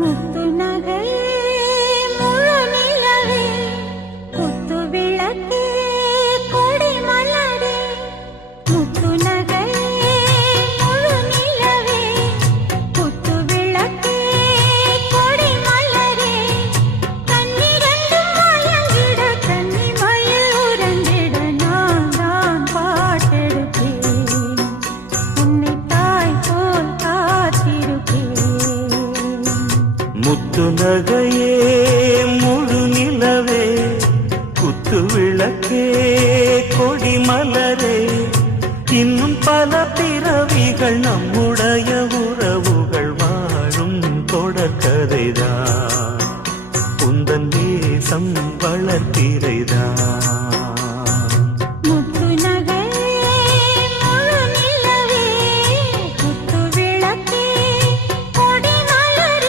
முத்து நகையே முழு நிலவே குத்து விளக்கே கொடி மலரே முத்து நகையே முழு நிலவே குத்து விளக்கே கொடி மலரே கண்ணிரண்டும் மயங்கிட கன்னி மயில் உறங்கிட நான் தான் பாட்டெடுப்பேன் உன்னை தாய் போல் காத்திருப்பேன் முத்து நகையே முழு நிலவே குத்து விளக்கே கொடி மலரே இன்னும் பல பிறவிகள் நம்முடைய உறவுகள் வாழும் தொடர்கதைதான்.